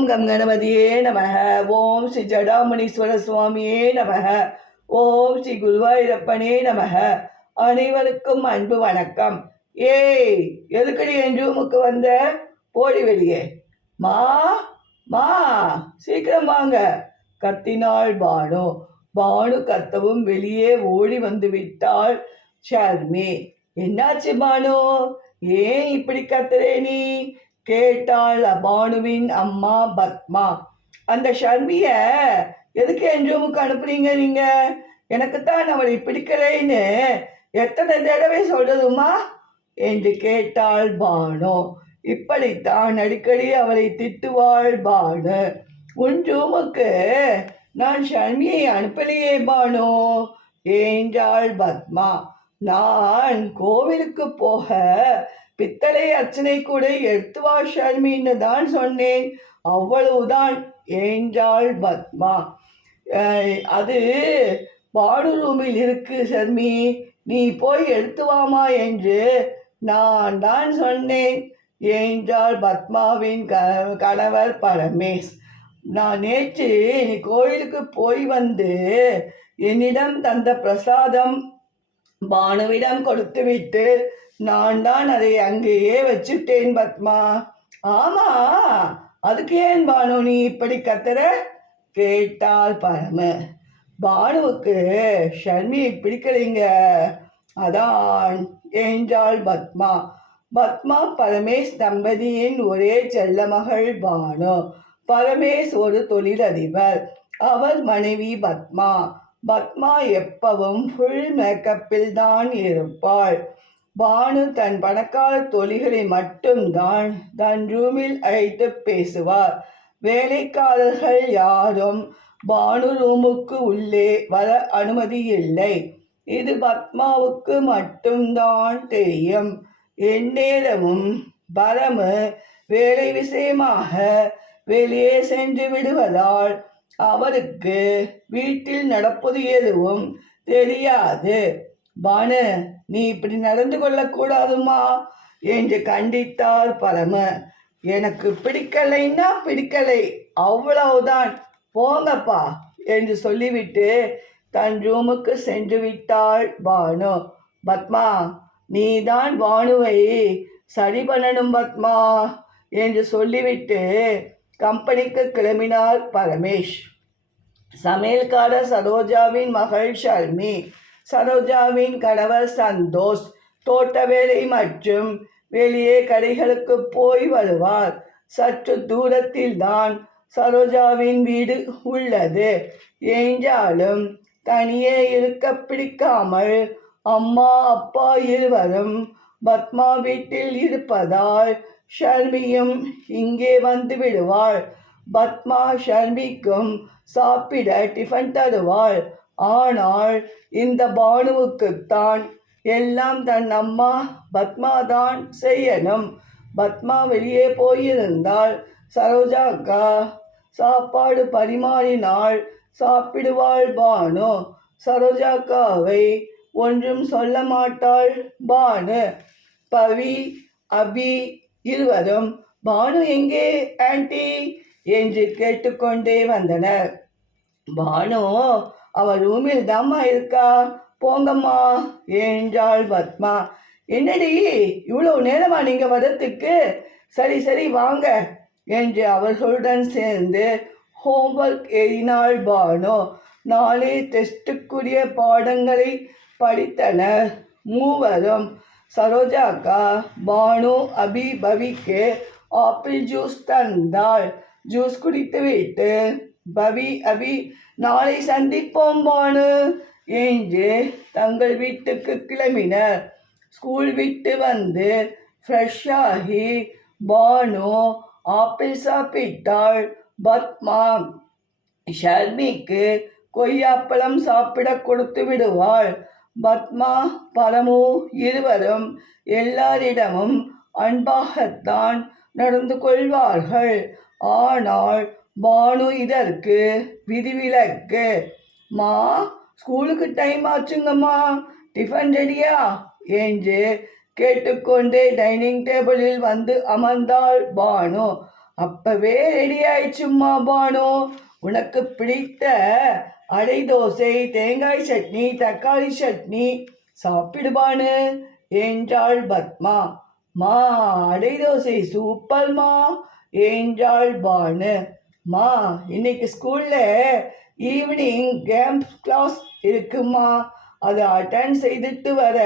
ஓம் come கணபதியே நமக. ஓம் ஸ்ரீ ஜடாமணீஸ்வர சுவாமியே நமக. ஓம் ஸ்ரீ குருவாயூரப்பனே நமக. அனைவருக்கும் அன்பு வணக்கம். ஏய் எதுக்கடி என் ரூமுக்கு வந்த போடி வெளியே? மா மா சீக்கிரம் வாங்க. கத்தினாள் பானு பானு கத்தவும் வெளியே ஓடி வந்து விட்டாள் ஷர்மி என்னாச்சு பானு? ஏன் இப்படி கத்துறே நீ? கேட்டாள் பானுவின் அம்மா பத்மா. அந்த ஷர்மிய எதுக்கு என் ரூமுக்கு அனுப்புறீங்க நீங்க? எனக்குத்தான் அவளை பிடிக்கலைன்னு எத்தனை தடவை சொல்றதுமா என்று கேட்டாள் பானு. இப்படித்தான் அடிக்கடி அவளை திட்டுவாள் பானு. உன் ரூமுக்கு நான் ஷர்மியை அனுப்பலையே பானு என்றாள் பத்மா. நான் கோவிலுக்கு போக பித்தளை அர்ச்சனை கூட எடுத்து வா ஷர்மின்னு தான் சொன்னேன். அவ்வளவுதான் என்றாள் பத்மா. அது பாடு ரூமில் இருக்கு ஷர்மி நீ போய் எடுத்து வாமா என்று நான் தான் சொன்னேன் என்றாள் பத்மாவின் க கணவர் பரமேஷ் நான் நேற்று நீ கோயிலுக்கு போய் வந்து என்னிடம் தந்த பிரசாதம் பானுவிடம் கொடுத்துவிட்டு நான் தான் அதை அங்கேயே வச்சுட்டேன் பத்மா. ஆமா அதுக்கு ஏன் பானு நீ இப்படி கத்துற? கேட்டாள் பரம. பானுவுக்கு ஷர்மியை பிடிக்கலைங்க. அதான் என்றாள் பத்மா. பத்மா பரமேஷ் தம்பதியின் ஒரே செல்ல மகள் பானு. பரமேஷ் ஒரு தொழிலதிபர். அவர் மனைவி பத்மா. பத்மா எப்பவும் ஃபுல் மேக்கப்பில் தான் இருப்பாள். பானு தன் பணக்கார தொழில்களை மட்டும்தான் தன் ரூமில் அழைத்து பேசுவார். வேலைக்காரர்கள் யாரும் பானு ரூமுக்கு உள்ளே வர அனுமதி இல்லை. இது பத்மாவுக்கு மட்டும்தான் தெரியும். எந்நேரமும் பரமு வேலை விஷயமாக வெளியே சென்று விடுவதால் அவருக்கு வீட்டில் நடப்பது எதுவும் தெரியாது. பானு நீ இப்படி நடந்து கொள்ளக்கூடாதுமா என்று கண்டித்தார் பரம. எனக்கு பிடிக்கலைன்னா பிடிக்கலை அவ்வளவுதான் போங்கப்பா என்று சொல்லிவிட்டு தன் ரூமுக்கு சென்று விட்டாள் பானு. பத்மா நீதான் பானுவை சரி பண்ணணும் பத்மா என்று சொல்லிவிட்டு கம்பெனிக்கு கிளம்பினார் பரமேஷ். சமையல்காரர் சரோஜாவின் மகள் ஷர்மி. சரோஜாவின் கணவர் சந்தோஷ் தோட்ட வேலை மற்றும் வெளியே கடைகளுக்கு போய் வருவார். சற்று தூரத்தில் தான் சரோஜாவின் வீடு உள்ளது. என்றாலும் தனியே இருக்க பிடிக்காமல் அம்மா அப்பா இருவரும் பத்மா வீட்டில் இருப்பதால் ஷர்மியும் இங்கே வந்து விடுவாள். பத்மா ஷர்மிக்கும் சாப்பிட டிஃபன் தருவாள். ஆனால் இந்த பானுவுக்குத்தான் எல்லாம் தன் அம்மா பத்மா தான் செய்யணும். பத்மா வெளியே போயிருந்தால் சரோஜா அக்கா சாப்பாடு பரிமாறினாள் சாப்பிடுவாள் பானு. சரோஜா அக்காவை ஒன்றும் சொல்ல மாட்டாள் பானு. பவி அபி இருவரும் பானு எங்கே ஆண்டி? என்று கேட்டுக்கொண்டே வந்தனர். பானு அவள் ரூமில் தாம்மா இருக்கா? போங்கம்மா என்றாள் பத்மா. என்னடி இவ்வளவு நேரமா நீங்க வரத்துக்கு சரி சரி வாங்க என்று அவர்களுடன் சேர்ந்து ஹோம்ஒர்க் எழுதினாள் பானு. நாளை டெஸ்டுக்குரிய பாடங்களை படித்தனர் மூவரும் சரோஜா அக்கா பானு அபி பவிக்கு ஆப்பிள் ஜூஸ் தந்தாள். ஜூஸ் குடித்துவிட்டு பவி அபி நாளை சந்திப்போம் பானு. என்று தங்கள் வீட்டுக்கு கிளம்பினர். ஸ்கூல் விட்டு வந்து ஃப்ரெஷ் ஆகி பானு ஆப்பிள் சாப்பிட்டாள். பத்மா ஷர்மிக்கு கொய்யாப்பழம் சாப்பிட கொடுத்து விடுவாள். பத்மா பரமு இருவரும் எல்லாரிடமும் அன்பாகத்தான் நடந்து கொள்வார்கள். ஆனால் பானு இதற்கு விதிவிலக்கு. மா ஸ்கூலுக்கு டைம் ஆச்சுங்கம்மா. டிஃபன் ரெடியா என்று கேட்டுக்கொண்டே டைனிங் டேபிளில் வந்து அமர்ந்தாள் பானு. அப்பவே ரெடி ஆயிடுச்சும்மா பானு. உனக்கு பிடித்த அடை தோசை தேங்காய் சட்னி தக்காளி சட்னி சாப்பிடுபானு என்றாள் பத்மா. மா அடை தோசை சூப்பர்மா என்றாள் பானு. மா இன்னைக்கு ஸ்கூல்ல ஈவினிங் கேம் கிளாஸ் இருக்குமா? அதை அட்டன் செய்துட்டு வர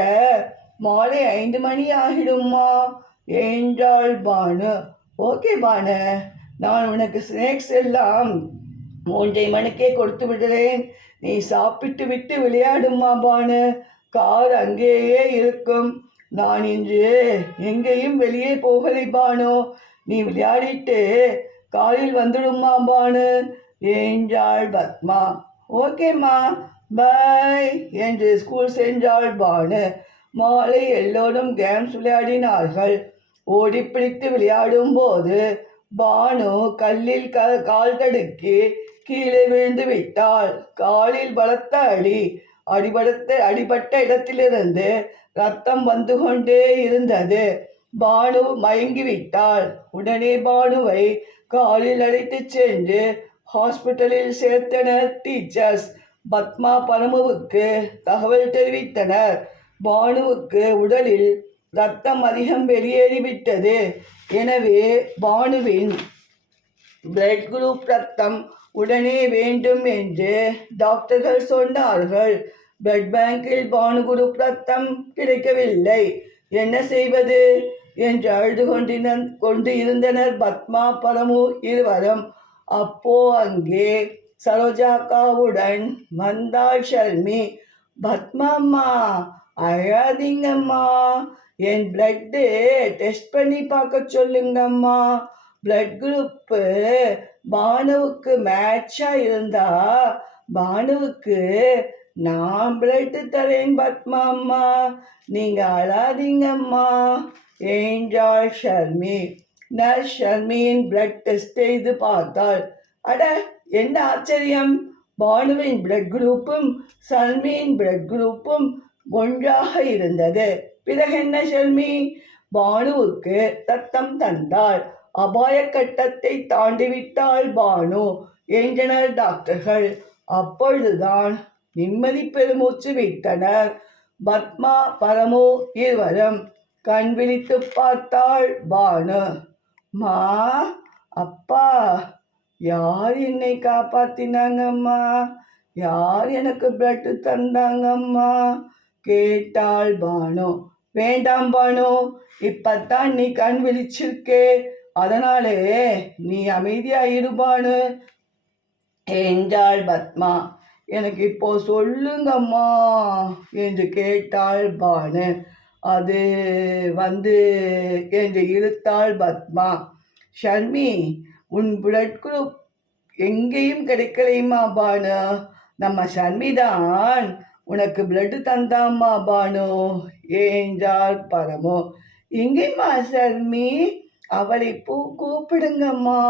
மாலை ஐந்து மணி ஆகிடும்மா. என்றாள் பானு. ஓகே பானு நான் உனக்கு ஸ்நாக்ஸ் எல்லாம் மூன்றை மணிக்கே கொடுத்து விடுறேன். நீ சாப்பிட்டு விட்டு விளையாடுமா பானு. கார் அங்கேயே இருக்கும். நான் இன்று எங்கேயும் வெளியே போகலை பானு. நீ விளையாடிட்டு காலில் வந்துடுமா பானு என்றாள் பத்மா. ஓகேம்மா பை என்று ஸ்கூல் சென்றாள் பானு. மாலை எல்லோரும் கேம்ஸ் விளையாடினார்கள். ஓடி பிடித்து விளையாடும் போது பானு கல்லில் க கால் தடுக்கி கீழே விழுந்து விட்டாள். காலில் பலத்த அடி அடிபடுத்த அடிபட்ட இடத்திலிருந்து ரத்தம் வந்து கொண்டே இருந்தது. பானு மயங்கி விட்டாள். உடனே பானுவை காலில் அழைத்துச் சென்று ஹாஸ்பிட்டலில் சேர்த்தனர் டீச்சர்ஸ். பத்மா பரமுவுக்கு தகவல் தெரிவித்தனர். பானுவுக்கு உடலில் ரத்தம் அதிகம் வெளியேறிவிட்டது. எனவே பானுவின் பிளட் குரூப் ரத்தம் உடனே வேண்டும் என்று டாக்டர்கள் சொன்னார்கள். பிளட் பேங்கில் பானு குரூப் ரத்தம் கிடைக்கவில்லை. என்ன செய்வது? என்று அழுது கொண்டின கொண்டு இருந்தனர் பத்மா பரமு இருவரும். அப்போ அங்கே சரோஜாக்காவுடன் வந்தாள் ஷர்மி பத்மாம்மா அழாதீங்கம்மா என் பிளட்டு டெஸ்ட் பண்ணி பார்க்க சொல்லுங்கம்மா. பிளட் குரூப்பு பானுவுக்கு மேட்சாக இருந்தா பானுவுக்கு நான் பிளட் தரேன் பத்மா அம்மா. நீங்க அழாதீங்கம்மா என்றாள் ஷர்மி. நர்ஸ் ஷர்மியின் பிளட் டெஸ்ட் செய்து பார்த்தாள். அட என்ன ஆச்சரியம். பானுவின் பிளட் குரூப்பும் சல்மியின் பிளட் குரூப்பும் ஒன்றாக இருந்தது. பிறகு என்ன ஷர்மி? பானுவுக்கு தத்தம் தந்தாள். அபாய கட்டத்தை தாண்டிவிட்டாள் பானு. என்றனர் டாக்டர்கள். அப்பொழுதுதான் நிம்மதி பெருமூச்சு விட்டனர். பத்மா பரமோ இருவரும் கண் விழித்து பார்த்தாள் பானு. மா அப்பா யார் என்னை காப்பாத்தினாங்கம்மா? யார் எனக்கு பிளட் தந்தாங்கம்மா? கேட்டாள் பானு. வேண்டாம் பானு இப்பத்தான் நீ கண் விழிச்சிருக்கே. அதனாலே நீ அமைதியா இருபானு என்றாள் பத்மா. எனக்கு இப்போ சொல்லுங்கம்மா என்று கேட்டாள் பானு. அது வந்து என்று இழுத்தாள் பத்மா. ஷர்மி உன் பிளட் குரூப் எங்கேயும் கிடைக்கலையுமா பானு. நம்ம ஷர்மி தான் உனக்கு பிளட்டு தந்தாம்மா பானு என்றாள் பரமோ. எங்கேம்மா ஷர்மி அவளை பூ கூப்பிடுங்கம்மா.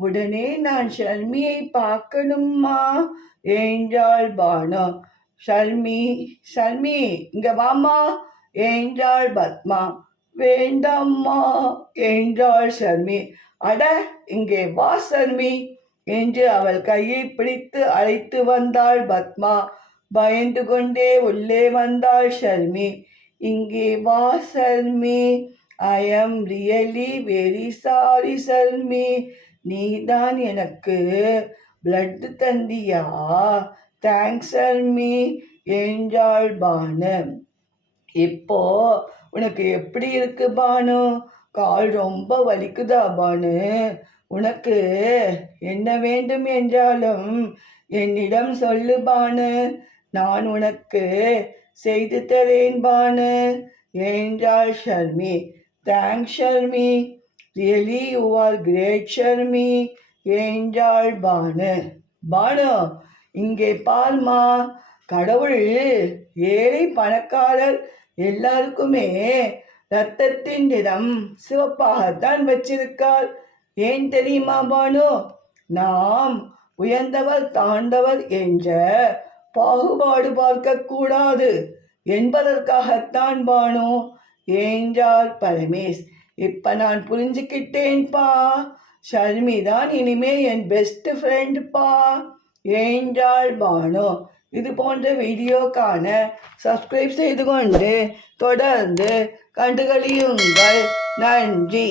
உடனே நான் ஷர்மியை பார்க்கணும்மா. என்றாள் பானு ஷர்மி ஷர்மி இங்க வாம்மா. என்றாள் பத்மா வேண்டாம்மா. என்றாள் ஷர்மி அட இங்கே வா ஷர்மி என்று அவள் கையை பிடித்து அழைத்து வந்தாள் பத்மா. பயந்து கொண்டே உள்ளே வந்தாள் ஷர்மி இங்கே வா Sharmi I am really very sorry Sharmi நீதான் எனக்கு பிளட் தந்தியா? தேங்க்ஸ் ஷர்மி என்றாள் பானு. இப்போ உனக்கு எப்படி இருக்கு பானு? கால் ரொம்ப வலிக்குதா பானு? உனக்கு என்ன வேண்டும் என்றாலும் என்னிடம் சொல்லு பானு. நான் உனக்கு செய்து தரேன் பானு. என்றாள் Sharmi. Thanks Sharmi. Really you are great Sharmi என்றாள் பானு. பானு இங்கே பால்மா கடவுள் ஏழை பணக்காரர் எல்லாருக்குமே ரத்தத்தின் நிறம் சிவப்பாகத்தான் வச்சிருக்கார் ஏன் தெரியுமா பானு? நாம் உயர்ந்தவர் தாண்டவர் என்ற பாகுபாடு பார்க்க கூடாது என்பதற்காகத்தான் பானு என்றார் பரமேஷ் இப்ப நான் புரிஞ்சுக்கிட்டேன்பா. ஷர்மி தான் இனிமே என் பெஸ்ட் ஃப்ரெண்ட்ப்பா என்றாள் பானு இது போன்ற வீடியோக்கான சப்ஸ்கிரைப் செய்து கொண்டு தொடர்ந்து கண்டுகளியுங்கள். நன்றி.